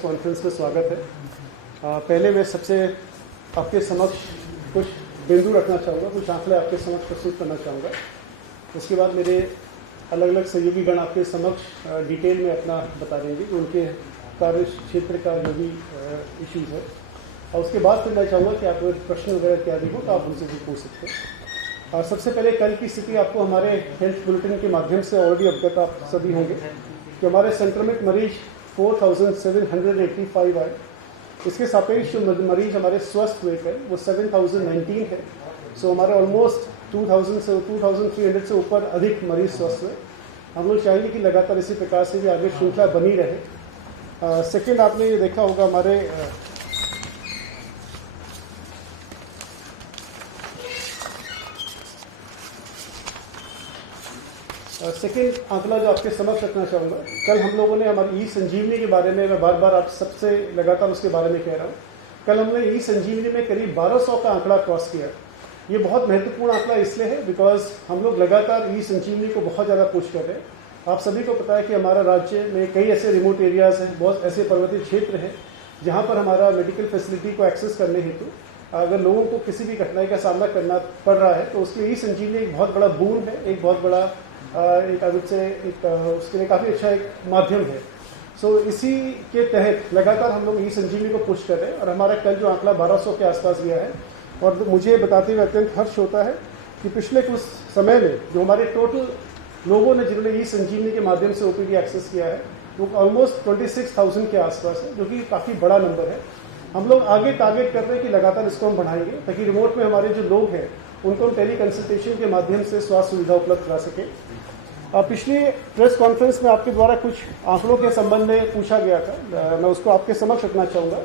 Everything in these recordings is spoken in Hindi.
प्रेस कॉन्फ्रेंस में स्वागत है। पहले मैं सबसे आपके समक्ष कुछ बिंदु रखना चाहूँगा, कुछ आंकड़े आपके समक्ष प्रस्तुत करना चाहूँगा। उसके बाद मेरे अलग अलग सहयोगी गण आपके समक्ष डिटेल में अपना बता देंगे कि उनके कार्य क्षेत्र का जो भी इश्यूज़ है, और उसके बाद फिर मैं चाहूँगा कि आप प्रश्न वगैरह इत्यादि हो तो आप उनसे भी पूछ सकते हैं। और सबसे पहले कल की स्थिति आपको हमारे हेल्थ बुलेटिन के माध्यम से ऑलरेडी अवगत आप सभी होंगे कि हमारे संक्रमित मरीज 4,785 आए। इसके सापेक्ष जो मरीज हमारे स्वस्थ हुए थे वो 7,019 है। सो हमारे ऑलमोस्ट 2,300 से ऊपर अधिक मरीज स्वस्थ हुए। हम लोग चाहेंगे कि लगातार इसी प्रकार से भी आगे श्रृंखला बनी रहे। सेकेंड, आपने ये देखा होगा हमारे सेकेंड आंकड़ा जो आपके समक्ष रखना चाहूँगा, कल हम लोगों ने हमारी ई संजीवनी के बारे में, मैं बार बार आप सबसे लगातार उसके बारे में कह रहा हूँ, कल हमने ई संजीवनी में करीब 1200 का आंकड़ा क्रॉस किया। ये बहुत महत्वपूर्ण आंकड़ा इसलिए है बिकॉज हम लोग लगातार ई संजीवनी को बहुत ज़्यादा पुश कर रहे हैं। आप सभी को पता है कि हमारा राज्य में कई ऐसे रिमोट एरियाज़ हैं, बहुत ऐसे पर्वतीय क्षेत्र हैं जहाँ पर हमारा मेडिकल फैसिलिटी को एक्सेस करने हेतु अगर लोगों को किसी भी कठिनाई का सामना करना पड़ रहा है तो उसके लिए ई संजीवनी एक बहुत बड़ा बून है, एक बहुत बड़ा एक आदत से उसके लिए काफ़ी अच्छा एक माध्यम है। सो इसी के तहत लगातार हम लोग ई संजीवनी को पुश कर रहे हैं और हमारा कल जो आंकड़ा 1200 के आसपास गया है। और मुझे बताते हुए अत्यंत हर्ष होता है कि पिछले कुछ समय में जो हमारे टोटल लोगों ने जिन्होंने ई संजीवनी के माध्यम से ओपीडी एक्सेस किया है वो ऑलमोस्ट 26,000 के आसपास है, जो कि काफ़ी बड़ा नंबर है। हम लोग आगे टारगेट कर रहे हैं कि लगातार इसको हम बढ़ाएंगे ताकि रिमोट में हमारे जो लोग हैं उनको हम टेली कंसल्टेशन के माध्यम से स्वास्थ्य सुविधा उपलब्ध करा सकें। पिछली प्रेस कॉन्फ्रेंस में आपके द्वारा कुछ आंकड़ों के संबंध में पूछा गया था, मैं उसको आपके समक्ष रखना चाहूँगा।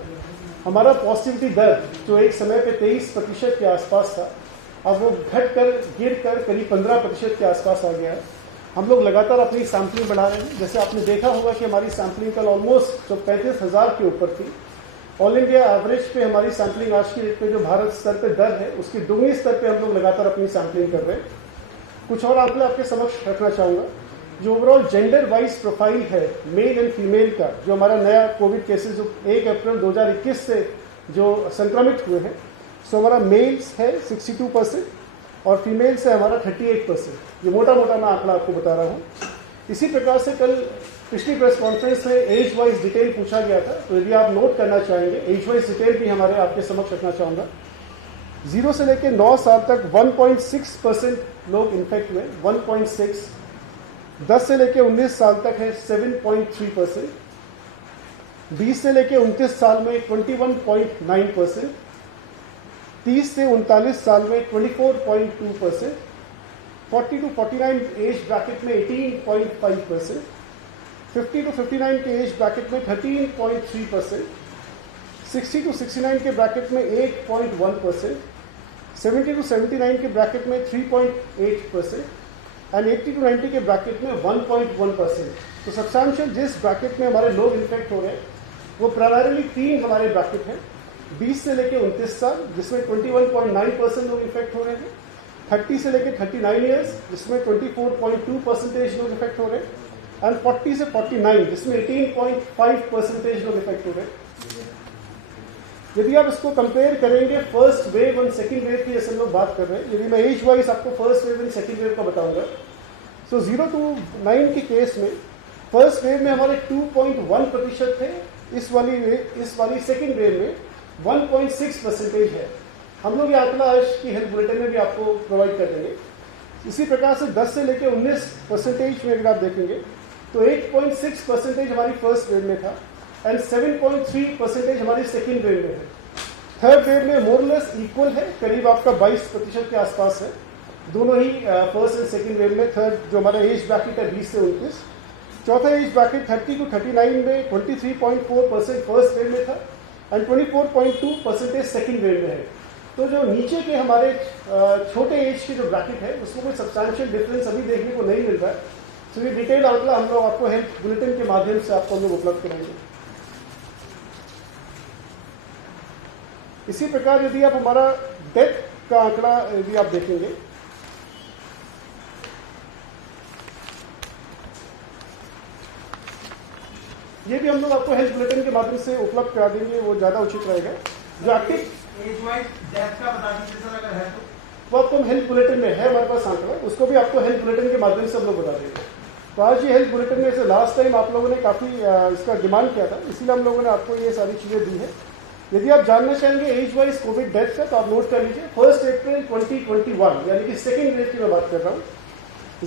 हमारा पॉजिटिविटी दर जो एक समय पे 23% के आसपास था, अब वो गिर कर करीब 15% के आसपास आ गया है। हम लोग लगातार अपनी सैम्पलिंग बढ़ा रहे हैं। जैसे आपने देखा होगा कि हमारी सैम्पलिंग कल ऑलमोस्ट जो 35,000 के ऊपर थी। ऑल इंडिया एवरेज पे हमारी सैम्पलिंग आज की डेट पे जो भारत स्तर पे दर है उसकी दुगनी स्तर पे हम लोग लगातार अपनी सैम्पलिंग कर रहे हैं। कुछ और आंकड़े आपके समक्ष रखना चाहूँगा। जो ओवरऑल जेंडर वाइज प्रोफाइल है मेल एंड फीमेल का, जो हमारा नया कोविड केसेस जो 1 अप्रैल 2021 से जो संक्रमित हुए हैं, सो हमारा मेल्स है 62% और फीमेल्स है हमारा 38%। ये मोटा मोटा मैं आंकड़ा आपको बता रहा हूँ। इसी प्रकार से कल पिछली प्रेस कॉन्फ्रेंस में एज वाइज डिटेल पूछा गया था, तो यदि आप नोट करना चाहेंगे एज वाइज डिटेल भी हमारे आपके समक्ष रखना चाहूँगा। 0 से लेकर 9 साल तक 1.6% लोग इन्फेक्ट हुए, 1.6। 10 से लेकर 19 साल तक है 7.3%। 20 से लेकर 29 साल में 21.9%। 30 से 39 साल में 24.2%। 40 to 49 एज ब्रैकेट में 18.5%। 50 to 59 के एज ब्रैकेट में 13.3%। 60 to 69 के ब्रैकेट में 8.1%। 70 to 79 के ब्रैकेट में 3.8% एंड 80 to 90 के ब्रैकेट में 1.1%। तो सब्सटैंशियल जिस ब्रैकेट में हमारे लोग इन्फेक्ट हो रहे हैं वो प्राइमरीली 3 हमारे ब्रैकेट हैं। 20 से लेकर 29 साल जिसमें 21.9% लोग इन्फेक्ट हो रहे हैं। 30 से लेकर 39 ईयर्स जिसमें 24.2% लोग इन्फेक्ट हो रहे हैं एंड 40 से 49 जिसमें 18.5% लोग इन्फेक्ट हो रहे हैं। यदि आप इसको कंपेयर करेंगे फर्स्ट वेव और सेकंड वेव की, जैसे हम लोग बात कर रहे हैं, यदि मैं एज वाइज आपको फर्स्ट वेव और सेकंड वेव का बताऊंगा, सो 0 to 9 के केस में फर्स्ट वेव में हमारे 2.1% थे। इस वाली सेकंड वेव में 1.6% है। हम लोग ये आंकड़ा आज की हेल्थ बुलेटिन में भी आपको प्रोवाइड कर देंगे। इसी प्रकार से 10 से लेकर 19% में अगर आप देखेंगे तो 8.6% हमारी फर्स्ट वेव में था एंड 7.3% हमारी सेकेंड वेव में है। थर्ड वेव में मोरलेस इक्वल है, करीब आपका 22% के आसपास है दोनों ही फर्स्ट एंड सेकेंड वेव में। थर्ड जो हमारा एज ब्रैकेट है 20 से 29। चौथा एज ब्रैकेट 30 to 39 में 23.4% फर्स्ट वेव में था एंड 24.2% सेकेंड वेव में है। तो जो नीचे के हमारे छोटे एज के जो ब्रैकेट है उसमें कोई सब्सटैंशियल डिफरेंस अभी देखने को नहीं मिल रहा है। तो ये डिटेल आंकड़ा हम लोग आपको हेल्थ बुलेटिन के माध्यम से आपको हम लोग उपलब्ध करेंगे। इसी प्रकार यदि आप हमारा डेथ का आंकड़ा यदि आप देखेंगे ये भी हम लोग आपको हेल्थ बुलेटिन के माध्यम से उपलब्ध करा देंगे, वो ज़्यादा उचित रहेगा। जो एक्टिव एज वाइज डेथ का बता दीजिए सर अगर है तो। वो आपको हेल्थ बुलेटिन में है, हमारे पास आंकड़ा, उसको भी आपको हेल्थ बुलेटिन के माध्यम से हम लोग बता देंगे। तो आज ये हेल्थ बुलेटिन में से लास्ट टाइम आप लोगों ने काफ़ी इसका डिमांड किया था, इसीलिए हम लोगों ने आपको ये सारी चीज़ें दी है। यदि आप जानना चाहेंगे एज वाइज कोविड डेथ का, तो आप नोट कर लीजिए 1 अप्रैल 2021 यानी कि सेकेंड वेव की मैं बात कर रहा हूँ,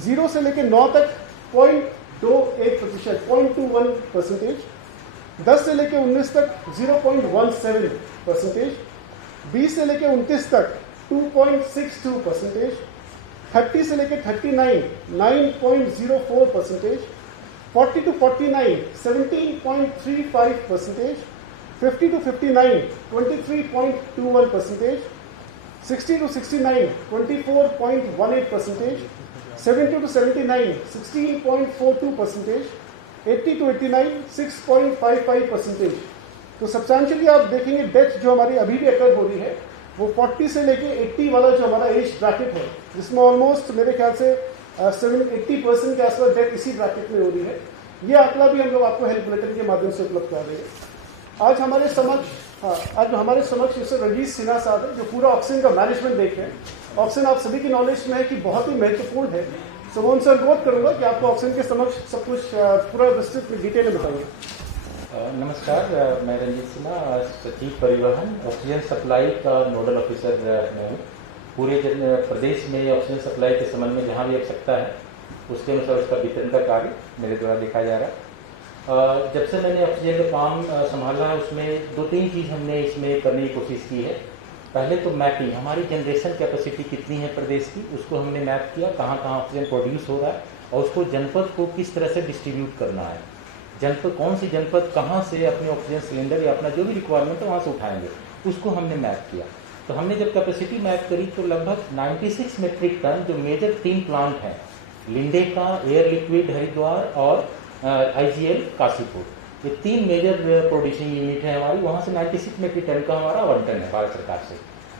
0 से लेकर 9 तक 0.21%, 0.21%, 10 से लेकर 19 तक 0.17%, 20 से लेकर 29 तक 2.62%, 30 से लेकर 39 9.04%, 40 to 49 17.35%, 50 to 59 23.21%, 60 to 69 24.18%, 70 to 79 16.42%, 80 to 89 6.55%। तो सब्सटैंशियली आप देखेंगे डेथ जो हमारी अभी भी अकर हो रही है वो 40 से लेके 80 वाला जो हमारा एज ब्रैकेट है, जिसमें ऑलमोस्ट मेरे ख्याल से 80% के आसपास डेथ इसी ब्रैकेट में हो रही है। ये आंकड़ा भी हम लोग आपको हेल्थ बुलेटिन के माध्यम से उपलब्ध करा देंगे। आज हमारे समक्ष जैसे रंजीत सिन्हा साहब है जो पूरा ऑक्सीजन का मैनेजमेंट देख रहे हैं। ऑक्सीजन आप सभी की नॉलेज में है कि बहुत ही महत्वपूर्ण है, सो मैं उनसे अनुरोध करूंगा कि आपको ऑक्सीजन के समक्ष सब कुछ पूरा विस्तृत डिटेल में बताइए। नमस्कार, मैं रंजीत सिन्हा, सचिव परिवहन ऑक्सीजन सप्लाई का नोडल ऑफिसर मैं हूँ। पूरे प्रदेश में ऑक्सीजन सप्लाई के संबंध में जहाँ भी आवश्यकता है उसके अनुसार उसका वितरण का कार्य मेरे द्वारा देखा जा रहा है। जब से मैंने ऑक्सीजन का काम संभाला है उसमें 2-3 चीज़ हमने इसमें करने की कोशिश की है। पहले तो मैपिंग, हमारी जनरेशन कैपेसिटी कितनी है प्रदेश की, उसको हमने मैप किया, कहाँ कहाँ ऑक्सीजन प्रोड्यूस हो रहा है और उसको जनपद को किस तरह से डिस्ट्रीब्यूट करना है। जनपद कौन सी जनपद कहाँ से अपने ऑक्सीजन सिलेंडर या अपना जो भी रिक्वायरमेंट है वहाँ से उठाएंगे, उसको हमने मैप किया। तो हमने जब कैपेसिटी मैप करी तो लगभग 96 मेट्रिक टन जो मेजर 3 प्लांट हैं, लिंडे का, एयर लिक्विड हरिद्वार और IGL काशीपुर, ये 3 मेजर प्रोड्यूसिंग यूनिट है हमारी, वहाँ से 96 मेट्रिक टन का हमारा आवंटन है भारत सरकार से।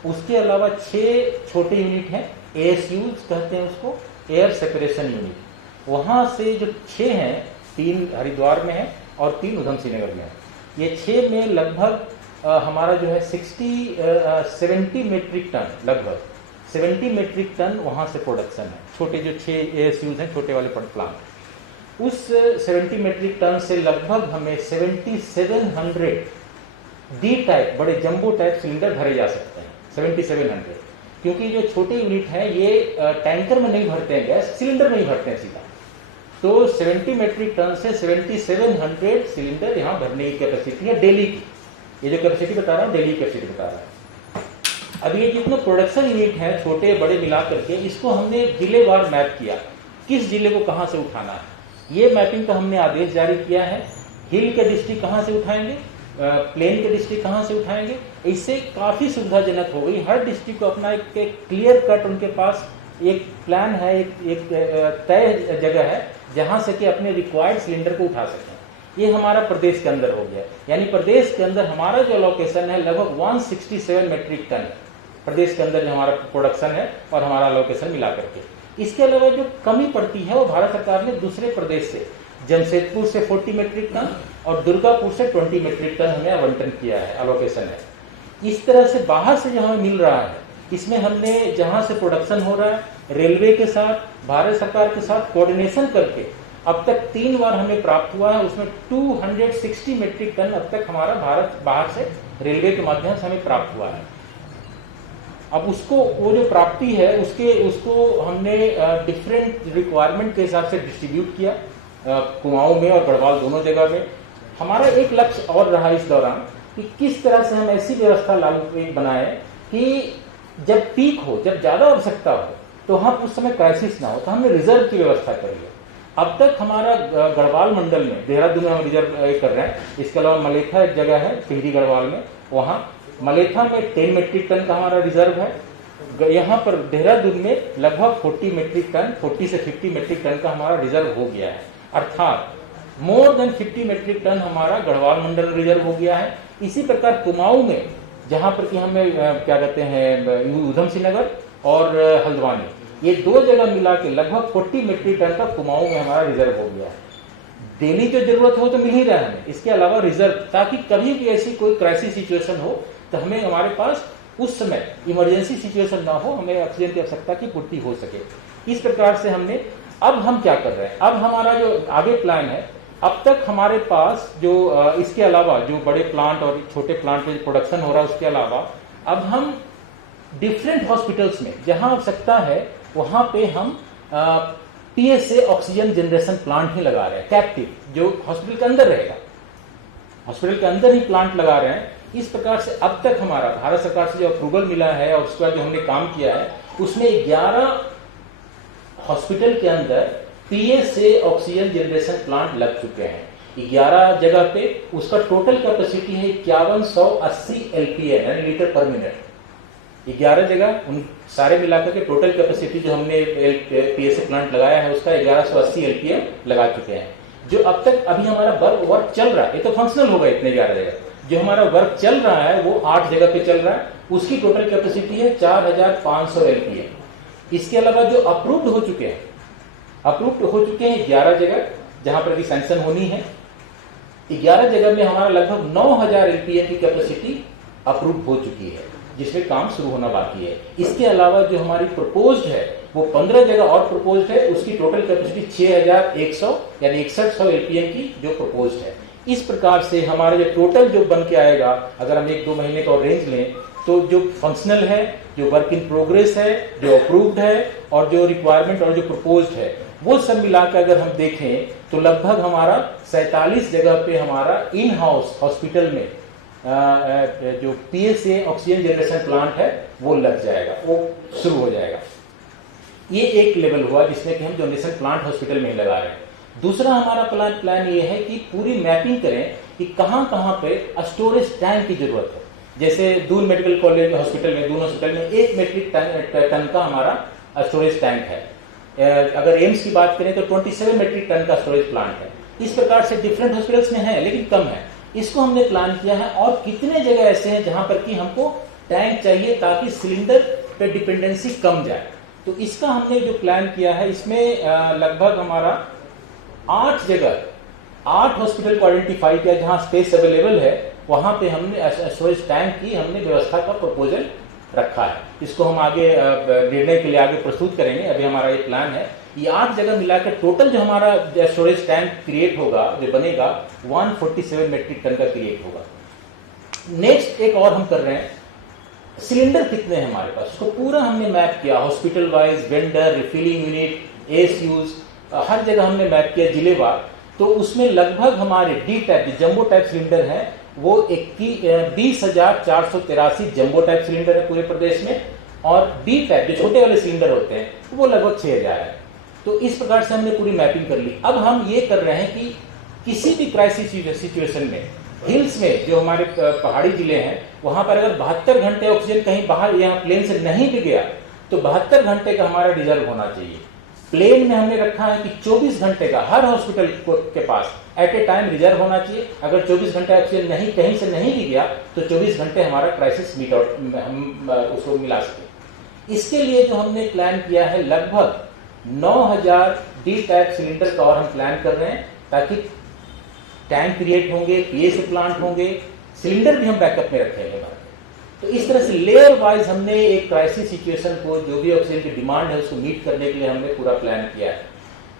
उसके अलावा 6 छोटे यूनिट हैं, ASUs कहते हैं उसको, एयर सेपरेशन यूनिट। वहाँ से जो 6 हैं, 3 हरिद्वार में है और 3 उधम सिंह नगर में है। ये 6 में लगभग हमारा जो है 70 मेट्रिक टन, लगभग 70 मेट्रिक टन वहाँ से प्रोडक्शन है। छोटे जो 6 ASUs हैं, छोटे वाले प्लांट, उस 70 मेट्रिक टन से लगभग हमें 7700 डी टाइप बड़े जंबो टाइप सिलेंडर भरे जा सकते हैं। 7700, क्योंकि जो छोटे यूनिट हैं ये टैंकर में नहीं भरते हैं गैस, सिलेंडर में ही भरते हैं सीधा। तो 70 मेट्रिक टन से 7700 सिलेंडर यहाँ भरने की कैपेसिटी है डेली की। ये जो कैपेसिटी बता रहा हूँ डेली कैपेसिटी बता रहा है। अब ये जितने प्रोडक्शन यूनिट हैं छोटे बड़े मिला करके, इसको हमने जिलेवार मैप किया, किस जिले को कहाँ से उठाना है। ये मैपिंग का हमने आदेश जारी किया है। हिल के डिस्ट्रिक्ट कहाँ से उठाएंगे, प्लेन के डिस्ट्रिक्ट कहाँ से उठाएंगे, इससे काफ़ी सुविधाजनक हो गई। हर डिस्ट्रिक्ट को अपना एक क्लियर कट उनके पास एक प्लान है, एक तय जगह है जहाँ से कि अपने रिक्वायर्ड सिलेंडर को उठा सकें। ये हमारा प्रदेश के अंदर हो गया, यानी प्रदेश के अंदर हमारा जो लोकेशन है लगभग 167 मेट्रिक टन प्रदेश के अंदर जो हमारा प्रोडक्शन है और हमारा लोकेशन मिला करके। इसके अलावा जो कमी पड़ती है वो भारत सरकार ने दूसरे प्रदेश से, जमशेदपुर से 40 मेट्रिक टन और दुर्गापुर से 20 मेट्रिक टन हमें आवंटन किया है, अलोकेशन है। इस तरह से बाहर से जो हमें मिल रहा है, इसमें हमने जहां से प्रोडक्शन हो रहा है रेलवे के साथ, भारत सरकार के साथ कोऑर्डिनेशन करके अब तक 3 बार हमें प्राप्त हुआ है। उसमें 260 मेट्रिक टन अब तक हमारा बाहर से रेलवे के माध्यम से हमें प्राप्त हुआ है। अब उसको वो जो प्राप्ति है उसको हमने डिफरेंट रिक्वायरमेंट के हिसाब से डिस्ट्रीब्यूट किया, कुमाऊं में और गढ़वाल दोनों जगह में। हमारा एक लक्ष्य और रहा इस दौरान कि किस तरह से हम ऐसी व्यवस्था लागू बनाए कि जब पीक हो, जब ज्यादा आवश्यकता हो तो हम उस समय क्राइसिस ना हो, तो हमने रिजर्व की व्यवस्था कर ली। अब तक हमारा गढ़वाल मंडल में, देहरादून में हम रिजर्व कर रहे हैं। इसके अलावा मलेथा एक जगह है टिहरी गढ़वाल में, वहाँ मलेथा में 10 मेट्रिक टन का हमारा रिजर्व है। यहाँ पर देहरादून में लगभग 40 मेट्रिक टन, 40 से 50 मेट्रिक टन का हमारा रिजर्व हो गया है। अर्थात मोर देन 50 मेट्रिक टन हमारा गढ़वाल मंडल रिजर्व हो गया है। इसी प्रकार कुमाऊं में, जहाँ पर कि हमें क्या कहते हैं उधम सिंह नगर और हल्द्वानी, ये 2 जगह मिला के लगभग 40 मेट्रिक टन का कुमाऊं में हमारा रिजर्व हो गया है। डेली जो जरूरत हो तो मिल ही रहा है हमें, इसके अलावा रिजर्व, ताकि कभी भी ऐसी कोई क्राइसिस सिचुएशन हो तो हमें हमारे पास उस समय इमरजेंसी सिचुएशन ना हो, हमें ऑक्सीजन की आवश्यकता की पूर्ति हो सके। इस प्रकार से हमने, अब हम क्या कर रहे हैं, अब हमारा जो आगे प्लान है, अब तक हमारे पास जो इसके अलावा जो बड़े प्लांट और छोटे प्लांट में प्रोडक्शन हो रहा है उसके अलावा अब हम डिफरेंट हॉस्पिटल्स में जहां आवश्यकता है वहां पे हम पीएसए ऑक्सीजन जनरेशन प्लांट ही लगा रहे हैं, कैप्टिव, जो हॉस्पिटल के अंदर रहेगा, हॉस्पिटल के अंदर ही प्लांट लगा रहे हैं। इस प्रकार से अब तक हमारा भारत सरकार से जो अप्रूवल मिला है और उसके बाद जो हमने काम किया है उसमें 11 हॉस्पिटल के अंदर पीएसए ऑक्सीजन जनरेशन प्लांट लग चुके हैं 11 जगह पे। उसका टोटल कैपेसिटी है 5180 एलपीए यानी लीटर पर मिनट। 11 जगह उन सारे मिलाकर के टोटल कैपेसिटी जो हमने पीएसए प्लांट लगाया है उसका 1180 एलपीए लगा चुके हैं। जो अब तक अभी हमारा वर्क चल रहा है, ये तो फंक्शनल होगा इतने 11 जगह, जो हमारा वर्क चल रहा है वो 8 जगह पे चल रहा है, उसकी टोटल कैपेसिटी है 4500 एलपीए। इसके अलावा जो अप्रूव्ड हो चुके हैं 11 जगह जहां पर सैंक्शन होनी है, 11 जगह में हमारा लगभग 9000 एलपीए की कैपेसिटी अप्रूव हो चुकी है, जिसमें काम शुरू होना बाकी है। इसके अलावा जो हमारी प्रपोज्ड है वो 15 जगह और प्रपोज्ड है, उसकी टोटल कैपेसिटी 6100 यानी 6100 एलपीए की जो प्रपोज्ड है। इस प्रकार से हमारा जो टोटल जो बन के आएगा, अगर हम 1-2 महीने का रेंज लें तो जो फंक्शनल है, जो वर्क इन प्रोग्रेस है, जो अप्रूव्ड है और जो रिक्वायरमेंट और जो प्रपोज्ड है, वो सब मिलाकर अगर हम देखें तो लगभग हमारा 47 जगह पे हमारा इन हाउस हॉस्पिटल में जो पीएसए ऑक्सीजन जनरेशन प्लांट है वो लग जाएगा, वो शुरू हो जाएगा। ये एक लेवल हुआ जिसमें कि हम जनरेशन प्लांट हॉस्पिटल में लगा रहे हैं। दूसरा हमारा प्लान ये है कि पूरी मैपिंग करें कि कहां कहां पे स्टोरेज टैंक की जरूरत है। जैसे दून मेडिकल कॉलेज हॉस्पिटल में, दून हॉस्पिटल में 1 मेट्रिक टन का हमारा स्टोरेज टैंक है। अगर एम्स की बात करें तो 27 मेट्रिक टन का स्टोरेज प्लांट है। इस प्रकार से डिफरेंट हॉस्पिटल्स में है लेकिन कम है। इसको हमने प्लान किया है और कितने जगह ऐसे हैं जहां पर कि हमको टैंक चाहिए ताकि सिलेंडर पे डिपेंडेंसी कम जाए। तो इसका हमने जो प्लान किया है इसमें लगभग हमारा 8 जगह 8 हॉस्पिटल को आइडेंटिफाई किया जहां स्पेस अवेलेबल है, वहां पे हमने स्टोरेज टैंक की हमने व्यवस्था का प्रपोजल रखा है। इसको हम आगे निर्णय के लिए आगे प्रस्तुत करेंगे। अभी हमारा ये प्लान है। ये 8 जगह मिलाकर टोटल जो हमारा स्टोरेज टैंक क्रिएट होगा, जो बनेगा 147 मेट्रिक टन का क्रिएट होगा। नेक्स्ट एक और हम कर रहे हैं, सिलेंडर कितने हैं हमारे पास, उसको पूरा हमने मैप किया, hospital wise, vendor, refilling unit, ASUs, हर जगह हमने मैप किया जिलेवार। तो उसमें लगभग हमारे डी टाइप जो जंबो टाइप सिलेंडर है वो 20,483 जंबो टाइप सिलेंडर है पूरे प्रदेश में, और बी टाइप जो छोटे वाले सिलेंडर होते हैं वो लगभग 6000 है। तो इस प्रकार से हमने पूरी मैपिंग कर ली। अब हम ये कर रहे हैं कि किसी भी क्राइसिस सिचुएशन में, हिल्स में जो हमारे पहाड़ी जिले हैं वहां पर अगर 72 घंटे ऑक्सीजन कहीं बाहर यहाँ प्लेन से नहीं भी गया तो 72 घंटे का हमारा रिजर्व होना चाहिए। प्लेन में हमने रखा है कि 24 घंटे का हर हॉस्पिटल के पास एट ए टाइम रिजर्व होना चाहिए। अगर 24 घंटे ऑक्सीजन नहीं कहीं से नहीं भी गया तो 24 घंटे हमारा क्राइसिस मीट आउट हम उसको मिला सके। इसके लिए जो हमने प्लान किया है लगभग 9000 डी टाइप सिलेंडर का और हम प्लान कर रहे हैं, ताकि टैंक क्रिएट होंगे, पीएसए प्लांट होंगे, सिलेंडर भी हम बैकअप में रखेंगे। तो इस तरह से लेयर वाइज हमने एक क्राइसिस सिचुएशन को, जो भी ऑक्सीजन की डिमांड है उसको मीट करने के लिए हमने पूरा प्लान किया है।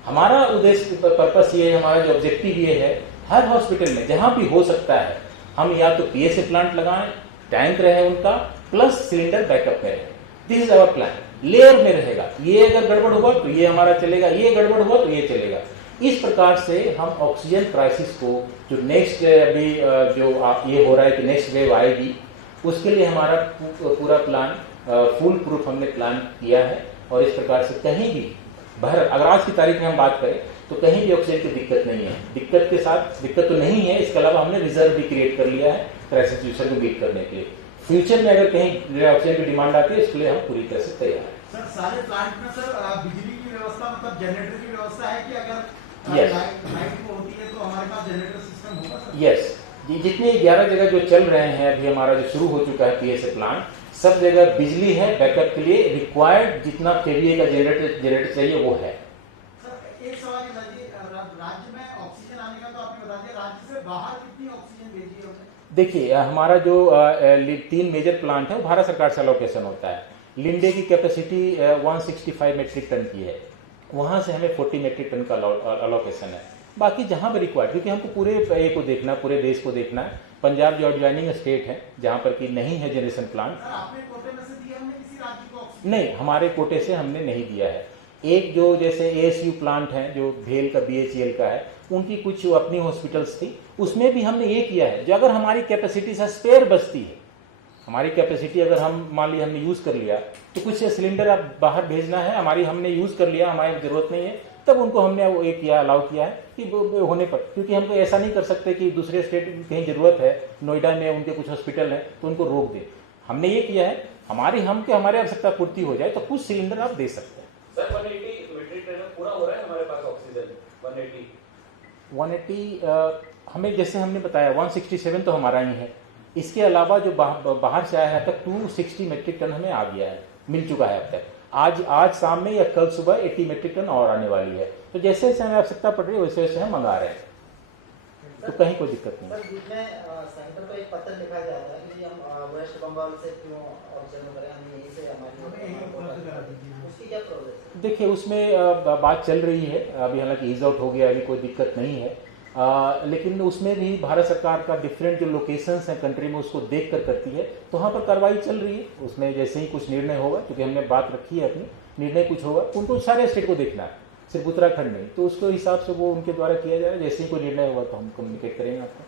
हमारा उद्देश्य पर्पस ये है, हमारा जो ऑब्जेक्टिव ये है, हर हॉस्पिटल में जहां भी हो सकता है हम या तो पीएसए प्लांट लगाएं, टैंक रहे उनका, प्लस सिलेंडर बैकअप में रहे। This is our plan. Layer में रहेगा, ये अगर गड़बड़ हुआ तो ये हमारा चलेगा, ये गड़बड़ हुआ तो ये चलेगा। इस प्रकार से हम ऑक्सीजन क्राइसिस को जो नेक्स्ट अभी जो ये हो रहा है कि नेक्स्ट वेव आएगी, उसके लिए हमारा पूरा प्लान फुल प्रूफ हमने प्लान किया है। और इस प्रकार से कहीं भी अगर आज की तारीख में हम बात करें तो कहीं भी ऑक्सीजन की दिक्कत नहीं है। दिक्कत के साथ दिक्कत तो नहीं है, इसके अलावा हमने रिजर्व भी क्रिएट कर लिया है क्राइसिस सिचुएशन को मीट करने के लिए। फ्यूचर में अगर कहीं ऑक्सीजन की डिमांड आती है, इसके लिए हम पूरी तरह से तैयार हैं। सर सारे प्लांट में सर बिजली की व्यवस्था, मतलब जनरेटर की व्यवस्था है कि अगर Yes. लाइट होती है तो हमारे पास जनरेटर सिस्टम होगा सर? यस, जितने 11 जगह जो चल रहे हैं अभी हमारा जो शुरू हो चुका है पीएसए प्लांट, सब जगह बिजली है। बैकअप के लिए रिक्वायर्ड जितना केवीए का जनरेटर चाहिए वो है। सर एक सवाल राज्य में ऑक्सीजन बाहर कितनी ऑक्सीजन भेजी है हमने? देखिए, हमारा जो 3 मेजर प्लांट है वो भारत सरकार से अलोकेशन होता है। लिंडे की कैपेसिटी 165 मेट्रिक टन की है, वहाँ से हमें 40 मेट्रिक टन का अलोकेशन है। बाकी जहाँ पर रिक्वायर्ड, क्योंकि हमको पूरे ए को देखना, पूरे देश को देखना है। पंजाब जो एडजॉइनिंग स्टेट है जहाँ पर कि नहीं है जनरेशन प्लांट, सर आपने कोटे में से दिया हमने किसी राज्य को ऑक्सीजन? नहीं, हमारे कोटे से हमने नहीं दिया है। एक जो जैसे ASU प्लांट है जो भेल का BHEL का है, उनकी कुछ अपनी हॉस्पिटल्स थी, उसमें भी हमने ये किया है जो अगर हमारी कैपेसिटी से स्पेयर बचती है, हमारी कैपेसिटी अगर हम मान लिया हमने यूज़ कर लिया तो कुछ सिलेंडर आप बाहर भेजना है, हमारी हमने यूज़ कर लिया, हमारी ज़रूरत नहीं है, तब उनको हमने वो ये किया, अलाउ किया है कि होने पर, क्योंकि हम तो ऐसा नहीं कर सकते कि दूसरे स्टेट में कहीं ज़रूरत है, नोएडा में उनके कुछ हॉस्पिटल हैं तो उनको रोक दें। हमने ये किया है हमारी हमारे आवश्यकता पूर्ति हो जाए तो कुछ सिलेंडर आप दे सकते हैं। सर 180 मेट्रिक टन पूरा हो रहा है हमारे पास ऑक्सीजन 180 हमें जैसे हमने बताया 167 तो हमारा ही है, इसके अलावा जो बाहर से आया है तक 260 मेट्रिक टन हमें आ गया है, मिल चुका है अब तक। आज शाम में या कल सुबह 80 मेट्रिक टन और आने वाली है, तो जैसे जैसे हमें आवश्यकता पड़ रही है वैसे वैसे हम मंगा रहे हैं, तो कहीं कोई दिक्कत नहीं। सर बीच में सेंटर को एक पत्र लिखा गया था कि हम वेस्ट बंगाल से क्यों ऑक्सीजन करें, हम यहीं से हमें यही उपलब्ध करा दीजिए। उसकी क्या प्रोसेस है? देखिए, उसमें बात चल रही है अभी, हालांकि ईज आउट हो गया, अभी कोई दिक्कत नहीं है, लेकिन उसमें भी भारत सरकार का डिफरेंट जो लोकेशंस हैं कंट्री में उसको देख कर करती है, तो वहाँ पर कार्रवाई चल रही है। उसमें जैसे ही कुछ निर्णय होगा, क्योंकि हमने बात रखी है अपनी, निर्णय कुछ होगा उनको सारे स्टेट को देखना है, सिर्फ उत्तराखंड नहीं, तो उसके हिसाब से वो उनके द्वारा किया जाए। जैसे ही कोई निर्णय होगा तो हम कम्युनिकेट करेंगे आपको।